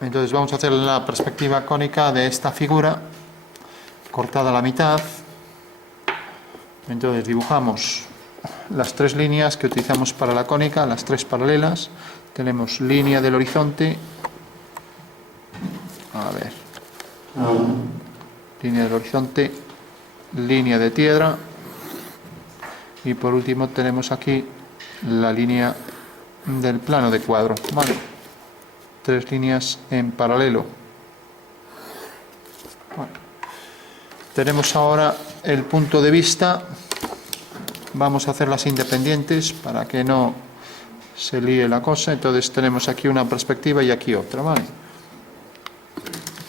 Entonces vamos a hacer la perspectiva cónica de esta figura, cortada a la mitad. Entonces dibujamos las tres líneas que utilizamos para la cónica, las tres paralelas. Tenemos línea del horizonte, línea del horizonte, línea de tierra, y por último tenemos aquí la línea del plano de cuadro. Vale, tres líneas en paralelo. Bueno, tenemos ahora el punto de vista. Vamos a hacerlas independientes para que no se líe la cosa. Entonces tenemos aquí una perspectiva y aquí otra, ¿vale?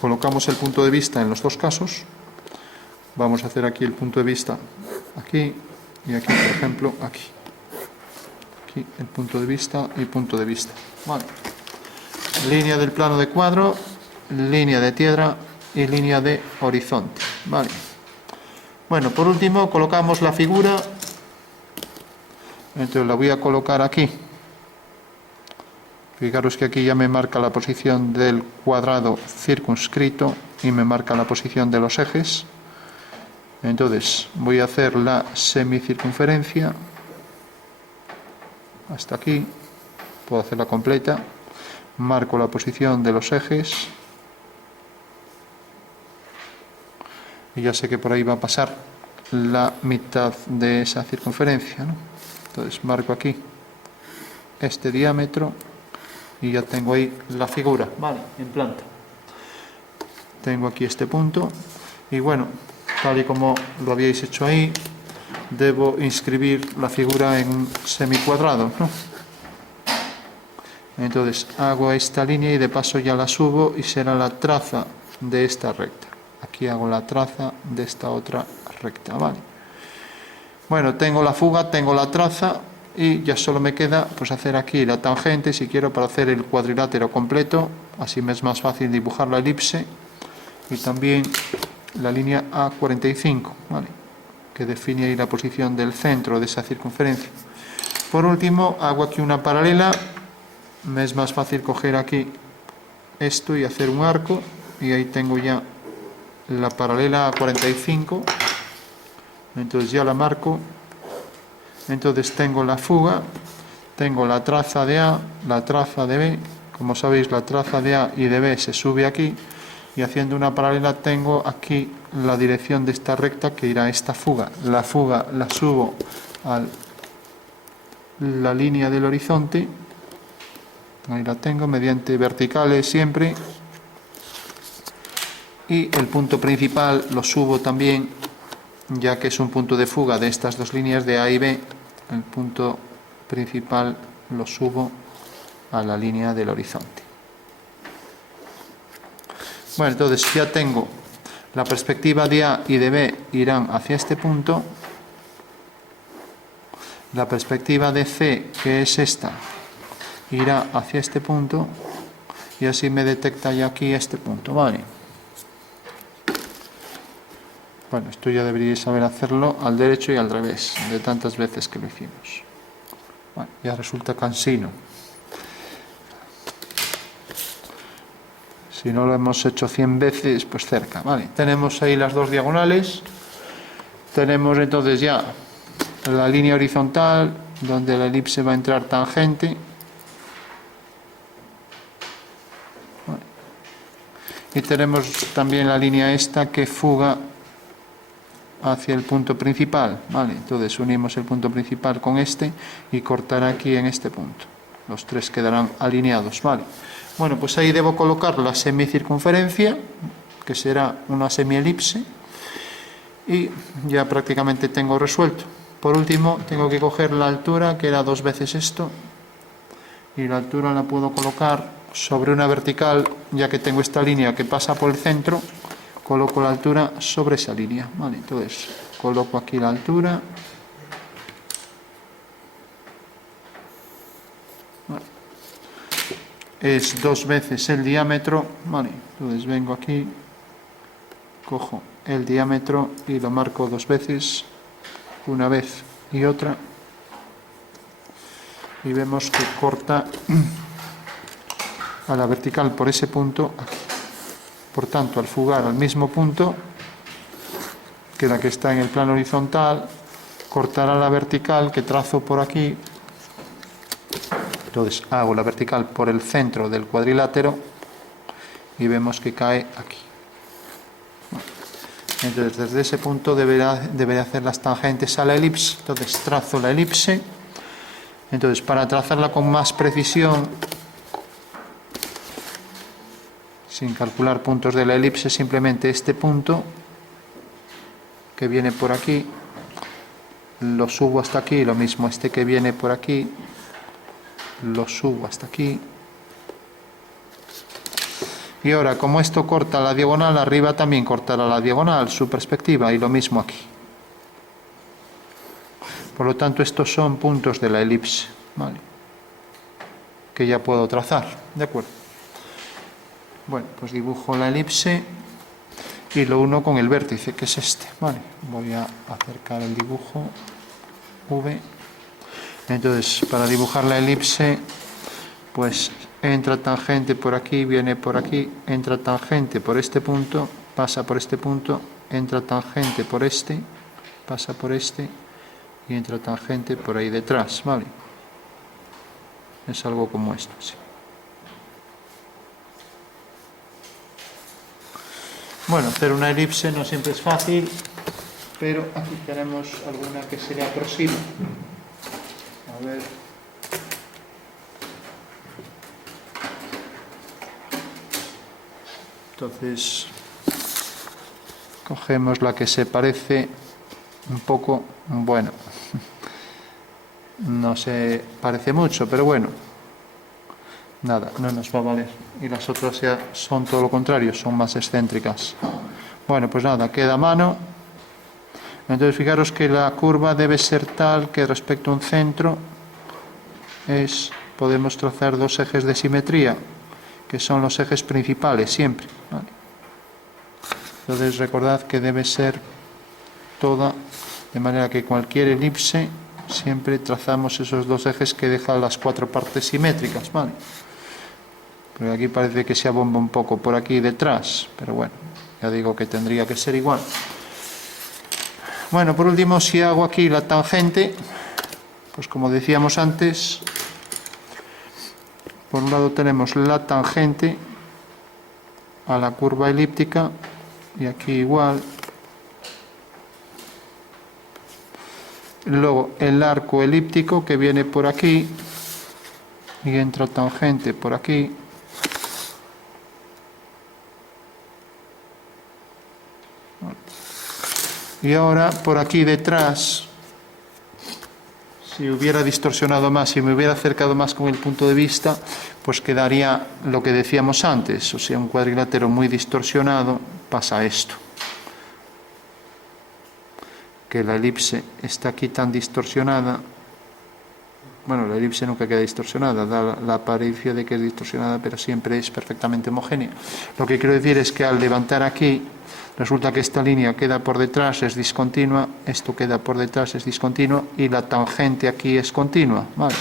Colocamos el punto de vista en los dos casos. Vamos a hacer aquí el punto de vista aquí y aquí, por ejemplo, aquí. Aquí el punto de vista y punto de vista. Vale. Línea del plano de cuadro, línea de tierra y línea de horizonte. Vale. Bueno, por último colocamos la figura. Entonces la voy a colocar aquí. Fijaros que aquí ya me marca la posición del cuadrado circunscrito y me marca la posición de los ejes. Entonces voy a hacer la semicircunferencia hasta aquí. Puedo hacerla completa. Marco la posición de los ejes. Y ya sé que por ahí va a pasar la mitad de esa circunferencia, ¿no? Entonces marco aquí este diámetro y ya tengo ahí la figura, vale, en planta. Tengo aquí este punto y bueno, tal y como lo habíais hecho ahí, debo inscribir la figura en un semicuadrado, ¿no? Entonces hago esta línea y de paso ya la subo y será la traza de esta recta. Aquí hago la traza de esta otra recta, ¿vale? Bueno, tengo la fuga, tengo la traza y ya solo me queda pues hacer aquí la tangente, si quiero, para hacer el cuadrilátero completo. Así me es más fácil dibujar la elipse y también la línea A45, ¿vale? Que define ahí la posición del centro de esa circunferencia. Por último, hago aquí una paralela. Me es más fácil coger aquí esto y hacer un arco y ahí tengo ya la paralela A45. Entonces ya la marco. Entonces tengo la fuga, tengo la traza de A, la traza de B. Como sabéis, la traza de A y de B se sube aquí y haciendo una paralela tengo aquí la dirección de esta recta que irá a esta fuga. La fuga la subo a la línea del horizonte. Ahí la tengo, mediante verticales siempre. Y el punto principal lo subo también, ya que es un punto de fuga de estas dos líneas de A y B. El punto principal lo subo a la línea del horizonte. Bueno, entonces ya tengo la perspectiva de A y de B irán hacia este punto. La perspectiva de C, que es esta, irá hacia este punto. Y así me detecta ya aquí este punto, ¿vale? Bueno, esto ya deberíais saber hacerlo al derecho y al revés, de tantas veces que lo hicimos. Bueno, ya resulta cansino. Si no lo hemos hecho 100 veces, pues cerca, ¿vale? Tenemos ahí las dos diagonales. Tenemos entonces ya la línea horizontal, donde la elipse va a entrar tangente. Vale. Y tenemos también la línea esta que fuga hacia el punto principal, ¿vale? Entonces unimos el punto principal con este y cortará aquí en este punto. Los tres quedarán alineados, ¿vale? Bueno, pues ahí debo colocar la semicircunferencia, que será una semielipse, y ya prácticamente tengo resuelto. Por último, tengo que coger la altura, que era 2 veces esto, y la altura la puedo colocar sobre una vertical, ya que tengo esta línea que pasa por el centro. Coloco la altura sobre esa línea, ¿vale? Entonces coloco aquí la altura. Vale. Es 2 veces el diámetro, ¿vale? Entonces vengo aquí, cojo el diámetro y lo marco 2 veces, una vez y otra. Y vemos que corta a la vertical por ese punto aquí. Por tanto, al fugar al mismo punto que la que está en el plano horizontal, cortará la vertical que trazo por aquí. Entonces hago la vertical por el centro del cuadrilátero y vemos que cae aquí. Entonces desde ese punto deberé hacer las tangentes a la elipse. Entonces trazo la elipse. Entonces para trazarla con más precisión, sin calcular puntos de la elipse, simplemente este punto que viene por aquí lo subo hasta aquí, lo mismo este que viene por aquí lo subo hasta aquí. Y ahora, como esto corta la diagonal, arriba también cortará la diagonal, su perspectiva, y lo mismo aquí. Por lo tanto, estos son puntos de la elipse, ¿vale?, que ya puedo trazar, ¿de acuerdo? Bueno, pues dibujo la elipse y lo uno con el vértice, que es este, ¿vale? Voy a acercar el dibujo, V. Entonces, para dibujar la elipse, pues entra tangente por aquí, viene por aquí, entra tangente por este punto, pasa por este punto, entra tangente por este, pasa por este y entra tangente por ahí detrás, ¿vale? Es algo como esto, sí. Bueno, hacer una elipse no siempre es fácil, pero aquí tenemos alguna que se le aproxima. A ver. Entonces, cogemos la que se parece un poco, bueno, no se parece mucho, pero bueno, nada, no nos va a valer. Y las otras ya son todo lo contrario, son más excéntricas. Bueno, pues nada, queda a mano. Entonces, fijaros que la curva debe ser tal que respecto a un centro podemos trazar dos ejes de simetría, que son los ejes principales siempre, ¿vale? Entonces recordad que debe ser toda, de manera que cualquier elipse siempre trazamos esos dos ejes que dejan las cuatro partes simétricas, ¿vale? Porque aquí parece que se abomba un poco por aquí detrás, pero bueno, ya digo que tendría que ser igual. Bueno, por último, si hago aquí la tangente, pues como decíamos antes, por un lado tenemos la tangente a la curva elíptica y aquí igual. Luego el arco elíptico que viene por aquí y entra tangente por aquí. Y ahora por aquí detrás, si hubiera distorsionado más, si me hubiera acercado más con el punto de vista, pues quedaría lo que decíamos antes, o sea, un cuadrilátero muy distorsionado, pasa esto. Que la elipse está aquí tan distorsionada, bueno, la elipse nunca queda distorsionada, da la apariencia de que es distorsionada, pero siempre es perfectamente homogénea. Lo que quiero decir es que al levantar aquí, resulta que esta línea queda por detrás, es discontinua, esto queda por detrás, es discontinua, y la tangente aquí es continua, ¿vale?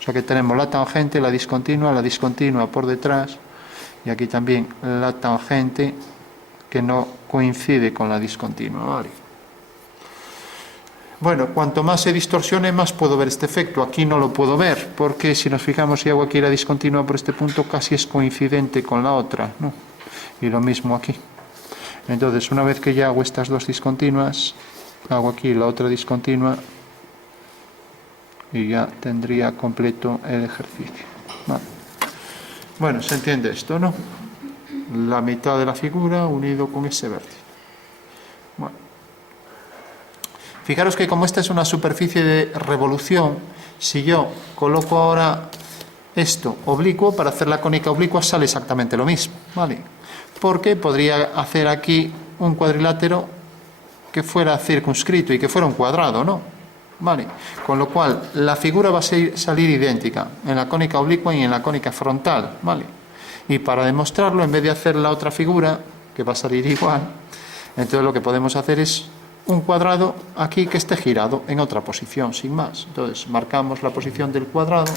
O sea que tenemos la tangente, la discontinua por detrás, y aquí también la tangente que no coincide con la discontinua, ¿vale? Bueno, cuanto más se distorsione, más puedo ver este efecto. Aquí no lo puedo ver, porque si nos fijamos, si hago aquí la discontinua por este punto, casi es coincidente con la otra, ¿no? Y lo mismo aquí. Entonces, una vez que ya hago estas dos discontinuas, hago aquí la otra discontinua y ya tendría completo el ejercicio. Vale. Bueno, se entiende esto, ¿no? La mitad de la figura unido con ese vértice. Bueno. Fijaros que como esta es una superficie de revolución, si yo coloco ahora esto oblicuo, para hacer la cónica oblicua sale exactamente lo mismo, ¿vale? Porque podría hacer aquí un cuadrilátero que fuera circunscrito y que fuera un cuadrado, ¿no? ¿Vale? Con lo cual, la figura va a salir idéntica en la cónica oblicua y en la cónica frontal, ¿vale? Y para demostrarlo, en vez de hacer la otra figura, que va a salir igual, entonces lo que podemos hacer es un cuadrado aquí que esté girado en otra posición, sin más. Entonces, marcamos la posición del cuadrado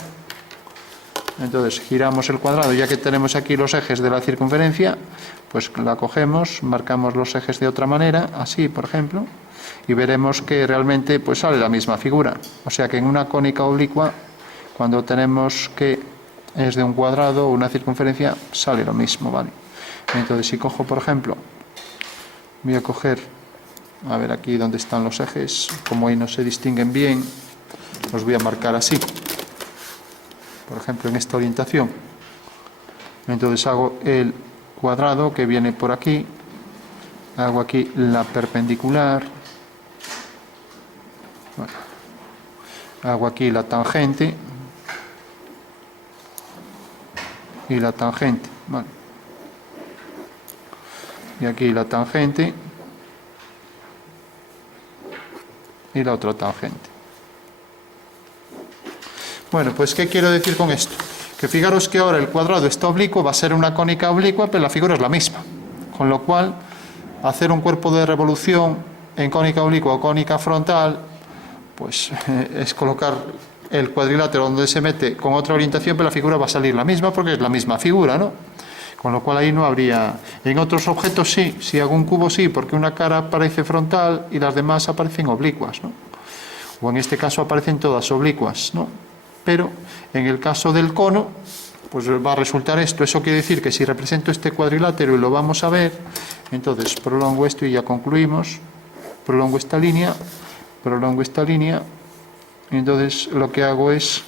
Entonces giramos el cuadrado, ya que tenemos aquí los ejes de la circunferencia, pues la cogemos, marcamos los ejes de otra manera, así por ejemplo, y veremos que realmente pues sale la misma figura. O sea que en una cónica oblicua, cuando tenemos que es de un cuadrado o una circunferencia, sale lo mismo, ¿vale? Entonces si cojo, por ejemplo, voy a coger, a ver aquí donde están los ejes, como ahí no se distinguen bien, los voy a marcar así. Por ejemplo, en esta orientación. Entonces hago el cuadrado que viene por aquí, hago aquí la perpendicular, bueno, hago aquí la tangente y la tangente, vale. Y aquí la tangente y la otra tangente. Bueno, pues ¿qué quiero decir con esto? Que fijaros que ahora el cuadrado está oblicuo, va a ser una cónica oblicua, pero la figura es la misma. Con lo cual, hacer un cuerpo de revolución en cónica oblicua o cónica frontal, pues es colocar el cuadrilátero donde se mete con otra orientación, pero la figura va a salir la misma porque es la misma figura, ¿no? Con lo cual ahí no habría... En otros objetos sí, si hago un cubo sí, porque una cara aparece frontal y las demás aparecen oblicuas, ¿no? O en este caso aparecen todas oblicuas, ¿no? Pero en el caso del cono, pues va a resultar esto. Eso quiere decir que si represento este cuadrilátero y lo vamos a ver, entonces prolongo esto y ya concluimos. Prolongo esta línea, y entonces lo que hago es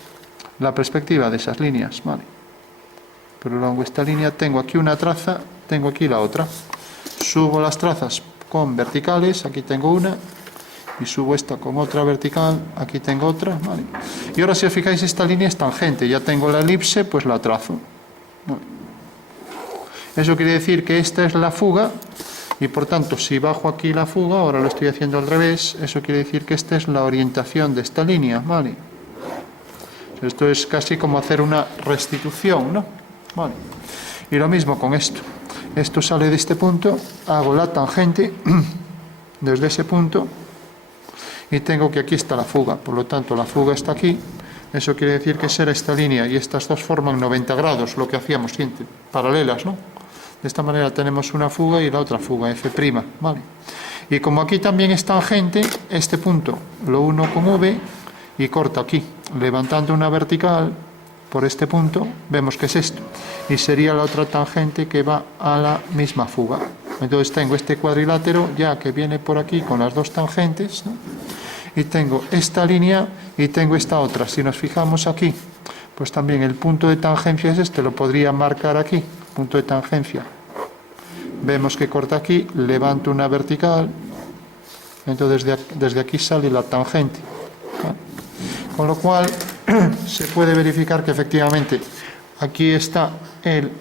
la perspectiva de esas líneas, ¿vale? Prolongo esta línea, tengo aquí una traza, tengo aquí la otra. Subo las trazas con verticales, aquí tengo una, y subo esta con otra vertical, aquí tengo otra, ¿vale? Y ahora si os fijáis esta línea es tangente, ya tengo la elipse, pues la trazo. Bueno. Eso quiere decir que esta es la fuga, y por tanto si bajo aquí la fuga, ahora lo estoy haciendo al revés, eso quiere decir que esta es la orientación de esta línea, ¿vale? Esto es casi como hacer una restitución, ¿no? Vale. Y lo mismo con esto. Esto sale de este punto, hago la tangente desde ese punto, y tengo que aquí está la fuga, por lo tanto la fuga está aquí, eso quiere decir que será esta línea y estas dos forman 90 grados, lo que hacíamos siempre, paralelas, ¿no? De esta manera tenemos una fuga y la otra fuga, F', ¿vale? Y como aquí también es tangente, este punto lo uno con V y corto aquí, levantando una vertical por este punto, vemos que es esto, y sería la otra tangente que va a la misma fuga. Entonces tengo este cuadrilátero ya que viene por aquí con las dos tangentes, ¿no? Y tengo esta línea y tengo esta otra. Si nos fijamos aquí, pues también el punto de tangencia es este, lo podría marcar aquí, punto de tangencia. Vemos que corta aquí, levanto una vertical, entonces desde aquí sale la tangente, ¿vale? Con lo cual se puede verificar que efectivamente aquí está el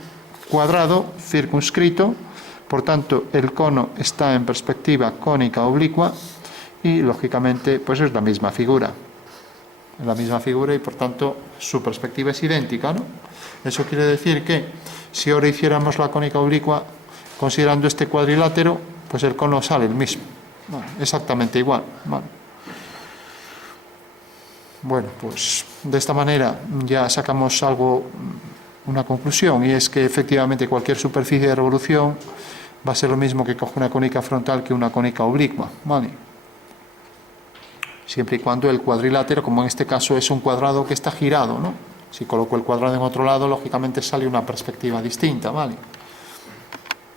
cuadrado circunscrito, por tanto el cono está en perspectiva cónica oblicua y lógicamente pues es la misma figura y por tanto su perspectiva es idéntica, ¿no? Eso quiere decir que si ahora hiciéramos la cónica oblicua considerando este cuadrilátero, pues el cono sale el mismo, ¿vale? Exactamente igual, ¿vale? Bueno, pues de esta manera ya sacamos una conclusión, y es que efectivamente cualquier superficie de revolución va a ser lo mismo que coge una cónica frontal que una cónica oblicua, ¿vale? Siempre y cuando el cuadrilátero, como en este caso es un cuadrado que está girado, ¿no? Si coloco el cuadrado en otro lado, lógicamente sale una perspectiva distinta, ¿vale?